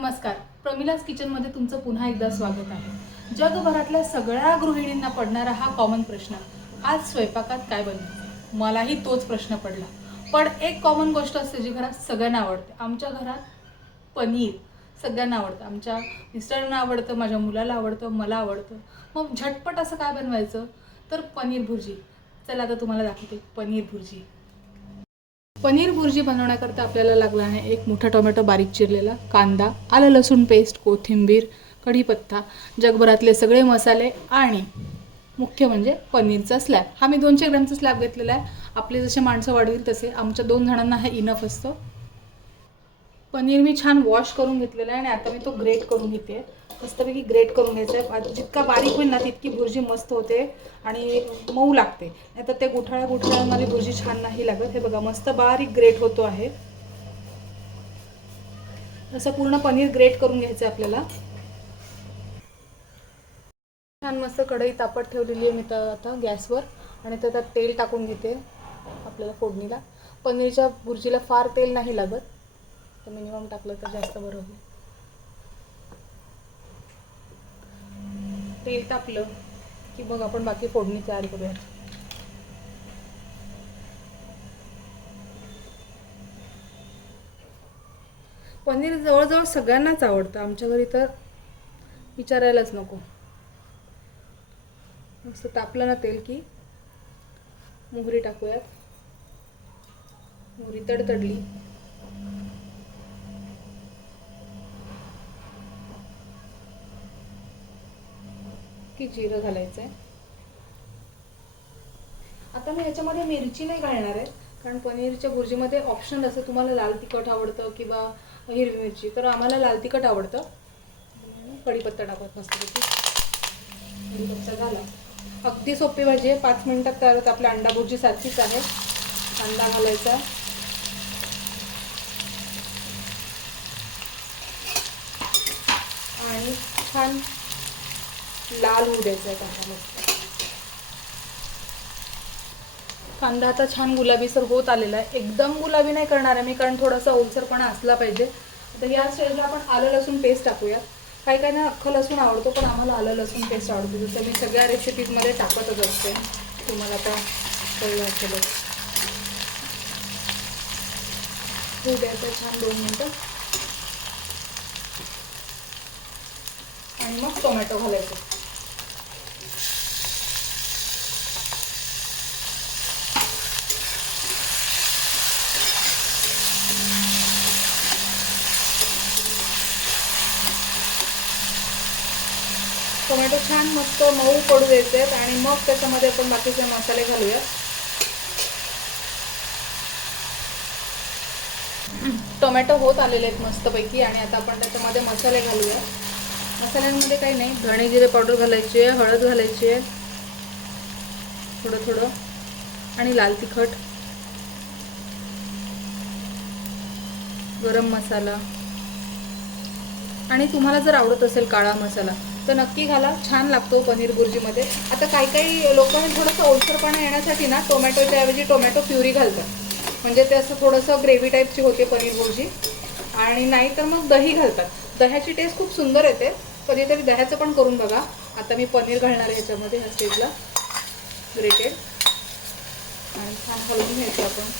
नमस्कार. प्रमिलास किचनमध्ये तुमचं पुन्हा एकदा स्वागत आहे. जगभरातल्या सगळ्या गृहिणींना पडणारा हा कॉमन प्रश्न आज स्वयंपाकात काय बनवायचं? मलाही तोच प्रश्न पडला. पण एक कॉमन गोष्ट असते जी घरात सगळ्यांना आवडते. आमच्या घरात पनीर सगळ्यांना आवडतं. आमच्या मिस्टरांना आवडतं माझ्या मुलाला आवडतं मला आवडतं. मग झटपट असं काय बनवायचं? तर पनीर भुर्जी. चला आता तुम्हाला दाखवते पनीर भुर्जी. पनीर भुर्जी बनवण्याकरता आपल्याला लागला आहे एक मोठा टोमॅटो बारीक चिरलेला कांदा आलं लसूण पेस्ट कोथिंबीर कढीपत्ता जगभरातले सगळे मसाले आणि मुख्य म्हणजे पनीरचा स्लॅब हा मी दोनशे ग्रॅमचा स्लॅब घेतलेला आहे. आपले जसे माणसं वाढतील तसे आमच्या दोन जणांना हा इनफ असतो. पनीर मी छान वॉश करून घेतलेला आहे आणि आता मी तो ग्रेट करून घेते. मस्तपैकी ग्रेट करून घ्यायचं आहे. जितका बारीक होईल ना तितकी भुर्जी मस्त होते आणि मऊ लागते. नाही तर ते गुठाळ्या गुठाळ्यांमध्ये भुर्जी छान नाही लागत. हे बघा मस्त बारीक ग्रेट होतो आहे. असं पूर्ण पनीर ग्रेट करून घ्यायचं आहे आपल्याला. छान मस्त कढई तापत ठेवलेली आहे मी तर आता गॅसवर. आणि तर त्यात तेल टाकून घेते आपल्याला फोडणीला. पनीरच्या भुर्जीला फार तेल नाही लागत. तर मिनिमम टाकलं तर जास्त बरं होईल. तेल तापलं की मग आपण बाकी फोडणी तयार करूया पनीर जवळजवळ सगळ्यांनाच आवडतं. आमच्या घरी तर विचारायलाच नको. मस्त तापलं ना तेल की मोहरी टाकूयात. मोहरी तडतडली. की जिरं घालायचं आहे आता मी ह्याच्यामध्ये मिरची नाही घालणार आहे कारण पनीरच्या भुर्जीमध्ये ऑप्शन असं तुम्हाला लाल तिखट आवडतं किंवा हिरवी मिरची तर आम्हाला लाल तिखट आवडतं. कढीपत्ता टाकत मस्तपैकी. कढीपत्ता घाला. अगदी सोपी भाजी आहे पाच मिनटात तयार होतं आपल्या अंडा भुर्जी सारखीच आहे. अंडा घालायचा. आणि छान लाल होऊ द्यायचा आहे कांदा मस्त. कांदा आता छान गुलाबीसर होत आलेला आहे. एकदम गुलाबी नाही करणार आहे मी कारण थोडासा ओलसरपणा असला पाहिजे. तर या स्टेजला आपण आलं लसूण पेस्ट टाकूया काही काही ना अख्खा लसूण आवडतो पण आम्हाला आलं लसूण पेस्ट आवडतो. जसं मी सगळ्या रेसिपीजमध्ये टाकतच असते. तुम्हाला आता कळलं असेलच होऊ द्यायचं आहे छान दोन मिनटं. आणि मग टोमॅटो घालायचं. टोमॅटो छान मस्त मऊ पडू द्यायचे आहेत आणि मग त्याच्यामध्ये आपण बाकीचे मसाले घालूया. टोमॅटो होत आलेले आहेत मस्तपैकी आणि आता आपण त्याच्यामध्ये मसाले घालूया. मसाल्यांमध्ये काही नाही. धणे जिरे पावडर घालायची आहे हळद घालायची आहे. थोडं थोडं. आणि लाल तिखट. गरम मसाला. आणि तुम्हाला जर आवडत असेल काळा मसाला तर नक्की घाला. छान लागतो पनीर बुर्जीमध्ये. आता काही काही लोकांनी थोडंसं ओलसरपणा येण्यासाठी ना टोमॅटोच्या ऐवजी टोमॅटो प्युरी घालतात. म्हणजे ते असं थोडंसं ग्रेव्ही टाईपची होते पनीर बुर्जी. आणि नाही तर मग दही घालतात. दह्याची टेस्ट खूप सुंदर येते. कधीतरी दह्याचं पण करून बघा. आता मी पनीर घालणार आहे ह्याच्यामध्ये ह्या स्टेजला ग्रेटेड आणि छान हलवून घ्यायचं आपण.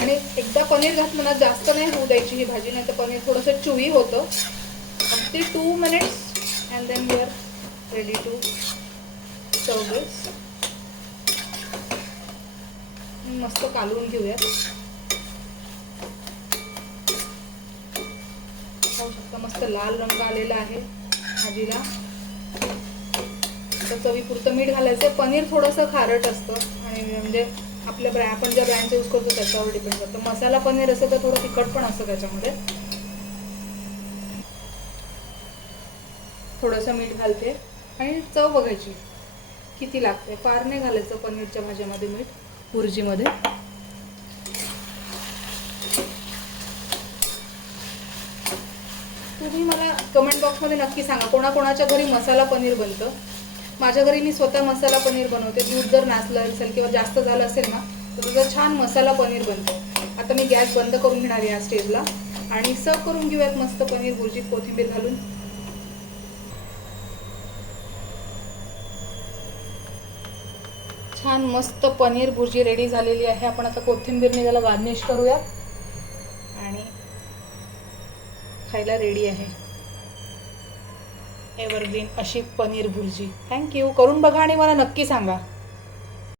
आणि एकदा पनीर घातलं ना जास्त नाही होऊ द्यायची ही भाजी नाही तर पनीर थोडंसं चुवी होतं. अगदी two minutes and then we are ready to serve this मस्त कालवून घेऊयात. खाऊ शकता मस्त लाल रंग आलेला आहे भाजीला. चवी चवीपुरतं मीठ घालायचं आहे. पनीर थोडंसं खारट असतं आणि म्हणजे आपल्या ब्रँड आपण ज्या ब्रँडचा यूज करतो त्याच्यावर डिपेंड करतो. मसाला पनीर असेल तर थोडं तिखट पण असतं त्याच्यामध्ये. थोडंसं मीठ घालते. आणि चव बघायची. किती लागते? फार नाही घालायचं पनीरच्या भाज्यामध्ये मीठ. भुर्जीमध्ये तुम्ही मला कमेंट बॉक्समध्ये नक्की सांगा कोणाकोणाच्या घरी मसाला पनीर बनतं? माझ्या घरी मी स्वतः मसाला पनीर बनवते. दूध जर नाचलं असेल किंवा जास्त झालं असेल ना तर तुझं छान मसाला पनीर बनतो. आता आता मी गॅस बंद करून घेणार या स्टेजला. आणि सर्व करून घेऊयात मस्त पनीर भुर्जी कोथिंबीर घालून. छान मस्त पनीर भुर्जी रेडी झालेली आहे. आपण आता कोथिंबीरने त्याला गार्निश करूयात. आणि खायला रेडी आहे. एव्हरग्रीन अशी पनीर भुर्जी. थँक्यू करून बघा आणि मला नक्की सांगा.